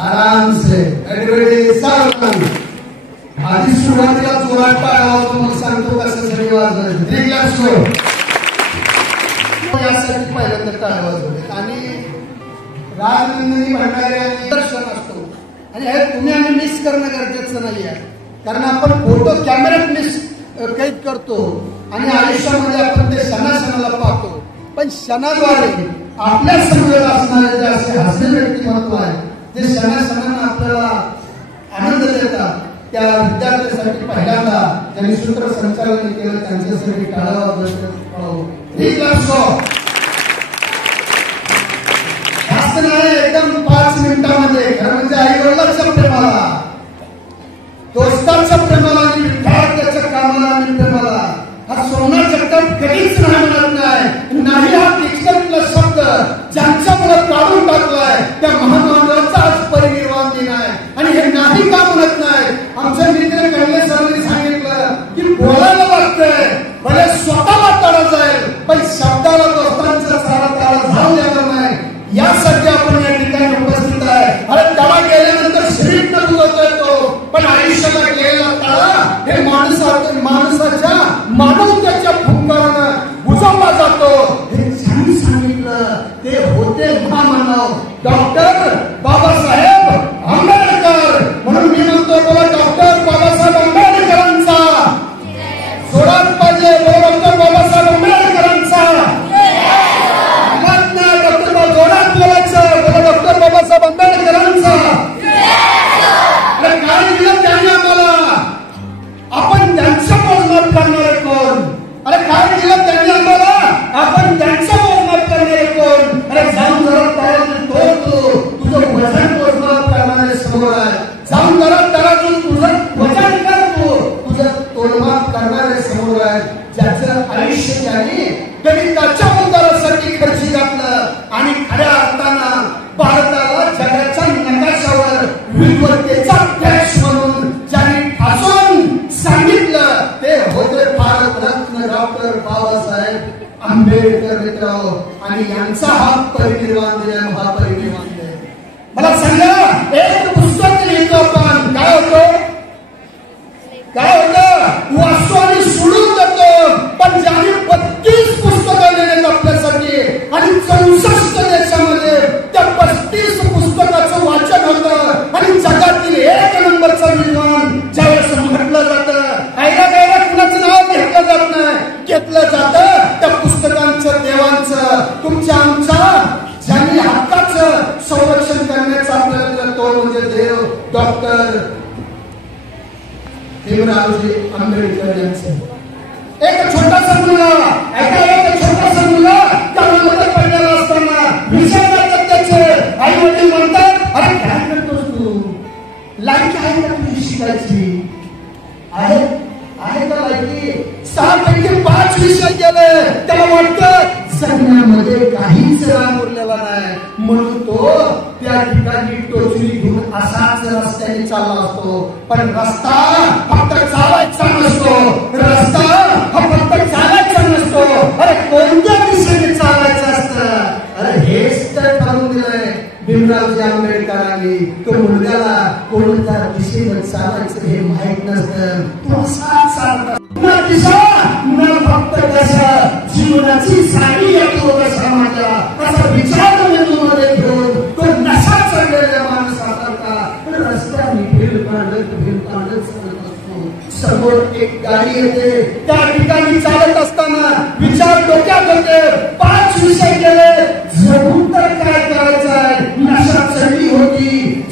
आराम से आधी सुरुवातीला जोरात टाळावा तुम्हाला सांगतो कसं सगळी वाजवायचं यासाठी पहिल्यांदा टाळा वाजवले आणि राजनंदिनी म्हणणारे दर्शन असतो आणि हे तुम्ही आम्ही मिस करणं गरजेचं नाही आहे कारण आपण फोटो कॅमेऱ्यात मिस कैद करतो आणि आयुष्यामध्ये आपण ते सणासणाला पाहतो पण क्षणाद्वारे आपल्या समोर असणारे जे असे हास्य व्यक्तिमत्व आहे जे सणासणांना आपल्याला आनंद देतात त्या विद्यार्थ्यांसाठी पहिल्यांदा ज्यांनी सूत्रसंचालन केलं त्यांच्यासाठी टाळा जास्त नाही एकदम 5 मिनिटांमध्ये खरं म्हणजे आई-वडिलांच्या प्रेमाला दोस्तांच्या प्रेमाला आणि विद्यार्थ्याच्या कामाला आणि प्रेमाला हा सोना जगतात कधीच नाही म्हणत नाही हा डिजिटल शब्द ज्यांच्यामुळे काढून टाकलाय त्या महामानवाचा आज परिनिर्वाण दिन आहे आणि हे नाही का म्हणत नाही आमच्या मित्र कळले सरांनी सांगितलं की बोलायला लागतंय भले स्वतःला टाळा जाईल पण शब्दाला दोस्तांचा सारा टाळा जाऊ द्यायला नाही यासाठी आपण या ठिकाणी उपस्थित आहे अरे टाळा गेल्यानंतर शरीर न बुजवता येतो पण आयुष्याला गेलेला टाळा हे माणसाच्या मानवतेच्या फुंकारानं बुजवला जातो हे ज्यांनी सांगितलं ते होते महामानव डॉक्टर बाबासाहेब आंबेडकर म्हणून मी म्हणतो बोला डॉक्टर बाबासाहेब आंबेडकरांचा जोरात पाहिजे डॉक्टर बाबासाहेब आंबेडकरांचा डॉक्टर जोरात बोलायचं बोला डॉक्टर बाबासाहेब आंबेडकरांचा काय दिलं त्यांनी आम्हाला आपण त्यांच्या मोजमाप करणारे कोण अरे काय दिलं त्यांनी आम्हाला आपण त्यांच्या मोजमाप करणारे कोण अरे जाऊन जरा तुझं वजन मोजमाप करणारे समोर आहे जाऊन जरा त्याला तुझं वजन कर तुझं तोलमाप करणारे समोर आहे ज्याचं आयुष्य त्याने कधी त्याच्या उद्धारासाठी खर्ची घातलं आणि खऱ्या अर्थानं भारताला जगाच्या नकाशावर विद्वत्तेचा देश म्हणून ज्यांनी ठासून सांगितलं ते होते भारतरत्न डॉक्टर बाबासाहेब आंबेडकर मित्रांनो आणि यांचा हा परिनिर्वाण दिन महापरिनिर्वाण दिन मला सांगा एक पुस्तक लिहितो आपण काय होतं वाचतो आणि सोडून देतो पण ज्यांनी 32 पुस्तकं लिहिलेत आपल्यासाठी आणि 64 देशामध्ये त्या 35 पुस्तकाचं वाचन होतं आणि जगातील 1 नंबरचा विद्वान ज्यावेळेस म्हटलं जातं आयला गायला कुणाचं नाव घेतलं जातं त्या पुस्तकांचं देवांचं तुमच्या आमच्या ज्यांनी हक्काचं संरक्षण करण्याचं आपल्याला तो म्हणजे देव डॉक्टर भीमरावजी आंबेडकर यांचं एक छोटासा मुलगा त्यामध्ये पडलेला असताना विचारतात त्याचे आई वडील म्हणतात अरे काय करतोस तू लायकी आहे का तुझी शिकायची आहे का लायकी 6 पैकी 5 विषय गेले त्याला वाटतं जगण्यामध्ये काहीच राग उरलेला नाही म्हणून तो त्या ठिकाणी टोचली घेऊन असाच रस्त्याने चालला असतो पण रस्ता फक्त चालायचा नसतो अरे कोणत्या दिशेने चालायचं असतं अरे हेच तर ठरवून दिलंय भीमरावजी आंबेडकरांनी तो मुलग्याला कोणत्या दिशेने चालायचं हे माहित नसतं तो असाच चालला फक्त कसं जीवनाची साडी येतो समाजा असा विचार मेंदूमध्ये घेऊन तो नशा चढलेल्या माणसासारखा रस्त्याने भीड काढत समोर एक गाडी येते त्या ठिकाणी चालत असताना विचार डोक्यात होते 5 विषय गेले जगून तर काय करायचंय नशा चढली होती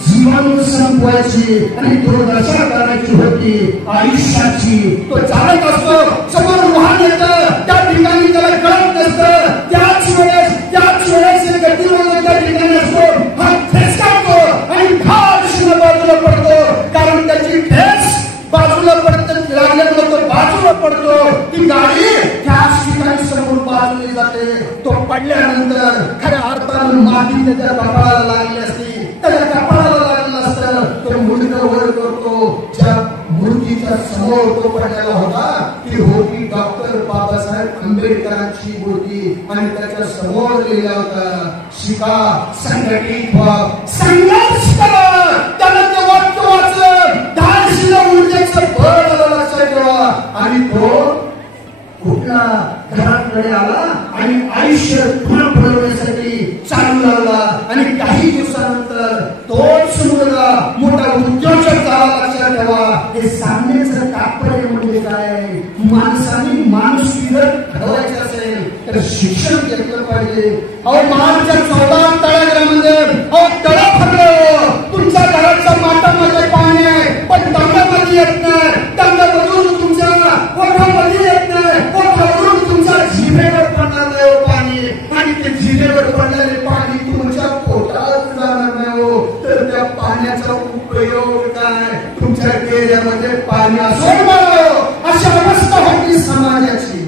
जीवन संपवायची आणि दुर्दशा करायची होती आयुष्याची तो चालत असतो समोर वाहन येतं त्या ठिकाणी त्याला कळत नसतं त्याच वेळेस गतीमध्ये त्या ठिकाणी असतो हा ठेचकावतो आणि फारशी बाजूला पडतो कारण त्याची ठेच बाजूला पडत लागल्यामुळे तो बाजूला पडतो ती गाडी त्याच ठिकाणी समोर बाजूला जाते तो पडल्यानंतर खऱ्या अर्थानं माती त्याच्या कपाळाला लागली असती त्याच्या कपाळाला लागलं असतं तो मुंडकं वर करतो ज्या मूर्तीच्या समोर तो पडलेला होता ती होती डॉक्टर बाबासाहेब आंबेडकरांची मूर्ती आणि त्याच्या समोर लिहिलं होतं शिका संघटित व्हा संघर्ष करा हे सांगण्याचं तात्पर्य म्हणजे काय, माणसाने माणुसकी जर घडवायची असेल तर शिक्षण घेतलं पाहिजे. अहो महाडच्या 14 तळागाळामध्ये अहो तळा फुटलं, तुमच्या घराच्या माठामध्ये पाणी आहे पण तंगामध्ये येत नाही, तंगामधून तुमच्या ओठामध्ये येत नाही, ओठावरून तुमच्या जिभेवर पडणार नाही पाणी, आणि ते जिभेवर पडलेले पाणी तुमच्या पोटात जाणार नाही हो, तर त्या पाण्याचा उपयोग काय, तुमच्या डेऱ्यामध्ये पाणी असो. अशी अवस्था होती समाजाची,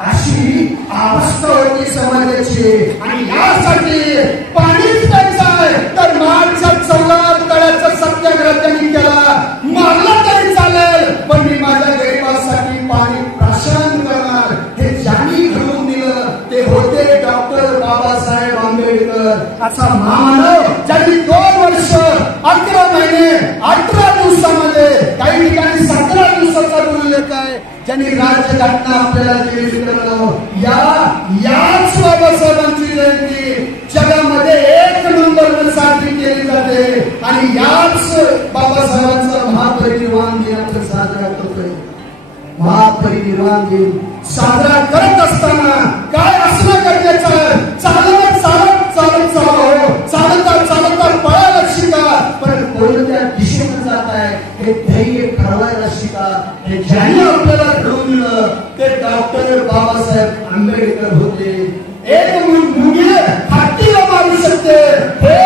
अशी अवस्था होती समाजाची. आणि यासाठी पाणीच द्यायचं आहे तर महाडच्या 14 तळ्याचा सत्याग्रह त्यांनी केला. मारला तरी चालेल पण मी माझ्या गरिबांसाठी पाणी प्राशन करणार, हे ज्यांनी घडवून दिलं ते होते डॉक्टर बाबासाहेब आंबेडकर. असा महामानव ज्यांनी 2 वर्ष 11 महिने 18 दिवसामध्ये, काही ठिकाणी 17 दिवसाचा उल्लेख आहे, ज्यांनी राज्यघटना आपल्याला दिली. याच बाबासाहेबांची जयंती जगामध्ये 1 नंबरवर साजरी केली जाते आणि याच बाबासाहेबांचा महापरिनिर्वाण दिन आपण साजरा करतोय. महापरिनिर्वाण दिन साजरा करत असताना काय असणं गरजेचं आहे, चालत चालत चालत चालव, चालता चालता पळायला शिका, पण कोणत्या दिशेने जात आहे हे धैर्य ठरवायला शिका. हे ज्यांनी आपल्याला घडवून दिलं ते डॉक्टर बाबासाहेब आंबेडकर होते. एक मुंगी हातीला मारू शकते, हे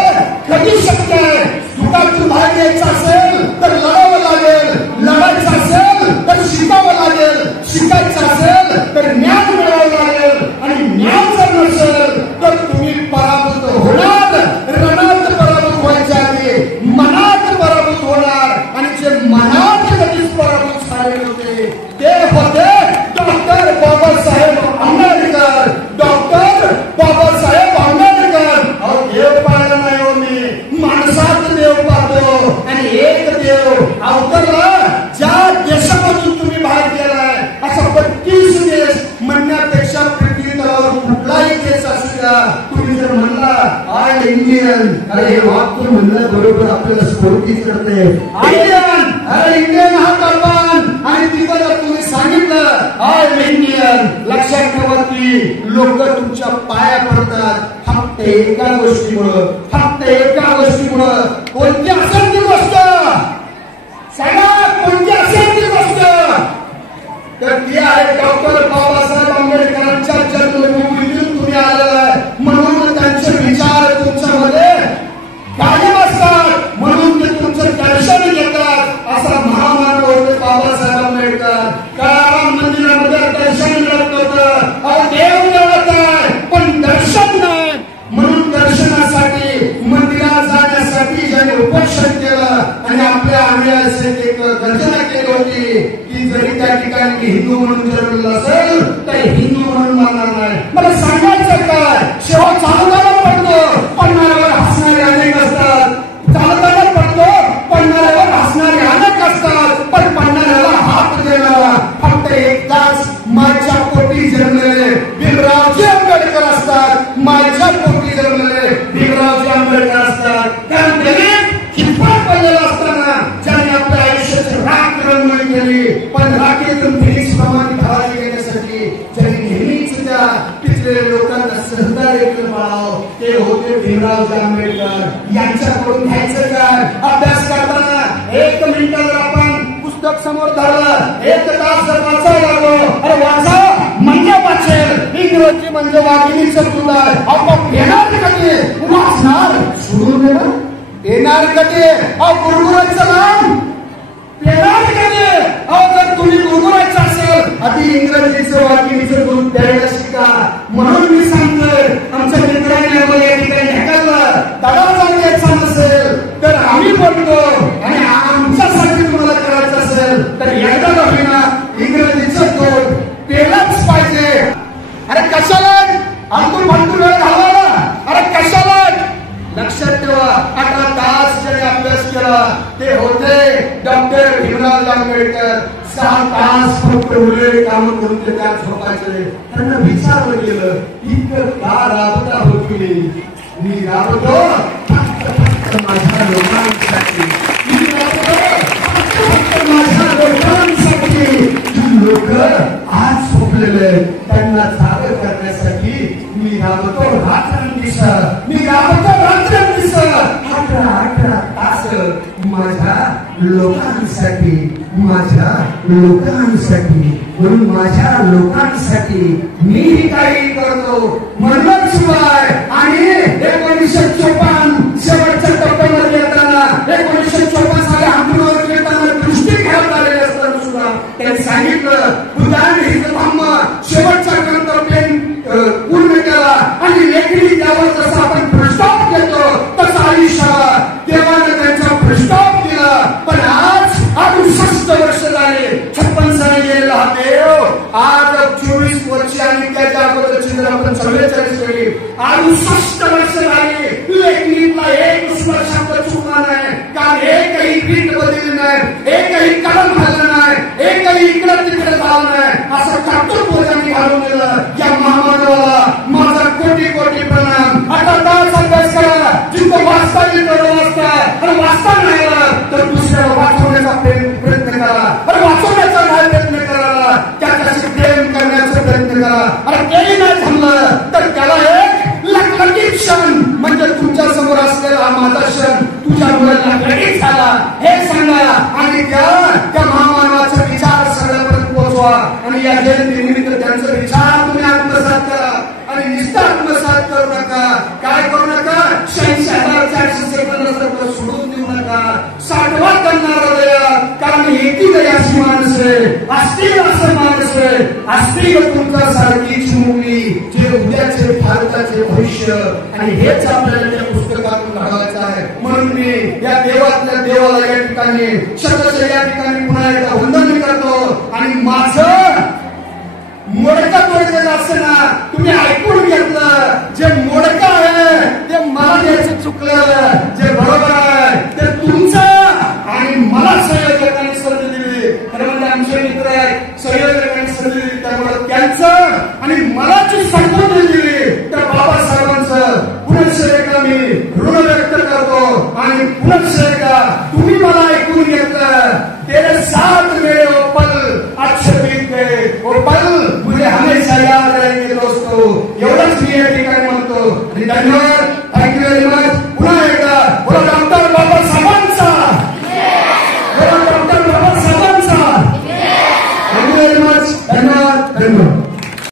कधी शक्य आहे. सुखातून भाग घ्यायचा असेल तर लढावं लागेल, लढायचं असेल तर शिकावं लागेल, शिकायचं असेल तर ज्ञान मिळवावं लागेल, आणि ज्ञान जर नसेल तर तुम्ही पराभूत होणार. रणात पराभूत व्हायच्या आधी मनात पराभूत होणार, आणि जे मनात कधीच पराभूत झाले होते ते होते डॉक्टर बाबासाहेब आंबेडकर. डॉक्टर बाबासाहेब आंबेडकर. अहो देव पाहिला नाही हो मी, माणसात देव पाहतो, आणि एक देव अवतरला ज्या देशामधून तुम्ही बाहेर गेलाय. असा 32 देश म्हणण्यापेक्षा पृथ्वी तलावर कुठलाही देश असू द्या, तुम्ही जर म्हणला आय इंडियन, अरे हे वाक्य म्हणलं बरोबर आपल्याला स्फूर्ती करते. इंडियन, अरे इंडियन हा कल्पन, आणि तिथं जर तुम्ही सांगितलं आय इंडियन, लक्षात ठेवा की लोक तुमच्या पाया पडतात फक्त एका गोष्टीमुळं, फक्त एका गोष्टीमुळं. कोणती असेल ती गोष्ट सांगा, कोणती असेल ती गोष्ट, तर ती आहे डॉक्टर बाबासाहेब आंबेडकरांच्या जन्मभूमीतून तुम्ही आलेला आहे, म्हणून त्यांचे विचार तुमच्यामध्ये कायम असतात, म्हणून ते तुमचं दर्शन घेतात. असा महामानव होते बाबासाहेब आंबेडकर. काळाराम मंदिरामध्ये दर्शन मिळत होतं, देव मिळत आहे पण दर्शन नाही, म्हणून दर्शनासाठी मंदिरात जाण्यासाठी ज्यांनी उपोषण केलं आणि आपल्या आंबेडकरांची एक गर्जना केली होती की जरी त्या ठिकाणी हिंदू म्हणून जन्मलेला असेल तर हिंदू म्हणून मानणार नाही. मला सांगायचं काय, शेवट चालवताना पडतो, पडणाऱ्यावर हसणारे अनेक असतात, चालताना पडतो, पडणाऱ्यावर हसणारे अनेक असतात, पण पडणाऱ्याला हात देणारा फक्त एकदाच माझ्या पोटी जन्मलेले भीमरावजी आंबेडकर असतात. माझ्या पोटी जन्मलेले भीमरावजी आंबेडकर असतात. कारण त्यांनी हिंमत पडलेला असताना ज्यांनी आपल्या आयुष्याची राख रंगवली केली, पण राखेतून फिनिक्स प्रमाणे धावायला गेल्यासाठी ज्यांनी नेहमीच त्या पिचलेल्या लोकांना सहकार्य केलं बाळाव, ते होते भीमरावजी आंबेडकर. यांच्याकडून घ्यायचं काय, अभ्यास करताना 1 मिनिट जर आपण पुस्तक समोर धरलं, 1 तास जर वाचायला लागलो, अरे वाचा म्हणजे वाचेल, इंग्रजी म्हणजे वाघिणीचं तुला आपण येणार कधी, वाचणार सोडून देणार, येणार कधी, गुरगुरायचं नाम येणार कधी. जर तुम्ही गुरगुरायचं असेल आधी इंग्रजीचं वाघिणीचं दूध द्यायला शिका. म्हणून मी सांगतोय, आमच्या मित्रांनी आम्हाला या ठिकाणी ढकललं, दडा चालवायचा नसेल तर आम्ही बोलतो, आणि आमच्यासाठी तुम्हाला करायचं असेल तर एकदा होईना इंग्रजीचं दूध पेलच पाहिजे. अरे कशाला अंकुर भंतूर वेळ घालवायला, अरे कशाला. लक्षात ठेवा, 18 तास ज्याने अभ्यास केला ते होते डॉक्टर भीमराव आंबेडकर. 6 तास फक्त उरलेले काम करून ते त्या झोपायचे. त्यांना विचारलं गेलं, इतकं का राबता होती. मी राबतो फक्त माझ्या लोकांसाठी, मी राबतो असेल त्यांना जाग करण्यासाठी मी राबतो रात्रंदिवस, मी राबतो रात्रंदिवस 18 तास माझ्या लोकांसाठी, माझ्या लोकांसाठी. म्हणून माझ्या लोकांसाठी मी काही करतो म्हणून शिवाय. आणि 1954 शेवटच्या टप्प्यामध्ये येताना 1954 साली आंदोलन येताना दृष्टी घ्यायला आलेले असताना सुद्धा त्यांनी सांगितलं बुद्धाने हिंदू धर्म शेवटचा कर्तव्य पूर्ण केला आणि लेखणी त्यावर जसं आपण प्रस्ताव देतो तसं आयुष्याला देवाने त्यांचा प्रस्ताव दिला. पण आज 68 वर्ष झाले, 56 साली गेलेला हा देव आज 24 वर्ष आणि त्याच्या अगोदरची जर आपण 44 केली 68 वर्ष झाली. लेखणीतला एक दुसरा शब्द चुकला नाही, कारण एकही पीठ बदलली नाही, एकही कलम झालं नाही, एकही इकडं तिकडे झालं नाही. असं काटून बोजांनी घालून दिलं. या महामानवाला माझा कोटी कोटी प्रणाम. आता तास अभ्यास करा, जिथं वाचता येईल तेवढं वाचता, आणि वाचता नाही तर दुसऱ्याला वाचवण्याचा प्रयत्न करा, आणि वाचवण्याचा नाही प्रयत्न करायला त्याच्याशी प्रेम करण्याचा प्रयत्न करा. आणि तेही नाही थांबलं तर त्याला एक लखलखी क्षण म्हणजे तुमच्या समोर असलेला हा माझा क्षण तुझ्यामुळे लखलखीत झाला हे सांगा. आणि त्या महामानवाचा विचार सगळ्यापर्यंत पोहोचवा. आणि या जयंतीनिमित्त त्यांचा विचार तुम्ही आत्मसात करा. आणि निष्ठा आत्मसात करू नका. काय करू नका, 86,400 सेकंद सोडून देऊ नका. 60वा करणारा दया, कारण एकी दयाची माणसे असतील असं माणसे असतील तुमच्या सारखीच मुली जे उद्याचे भारताचे भविष्य. आणि हेच आपल्याला त्या पुस्तकातून घडवायचं आहे. म्हणून मी या देवातल्या देवाला या ठिकाणी शतश या ठिकाणी पुन्हा एकदा वंदन करतो. आणि माझं मोडकं तोडलेलं असं ना तुम्ही ऐकून घेतलं, जे मोडकं आहे ते मला द्यायचं चुकलं,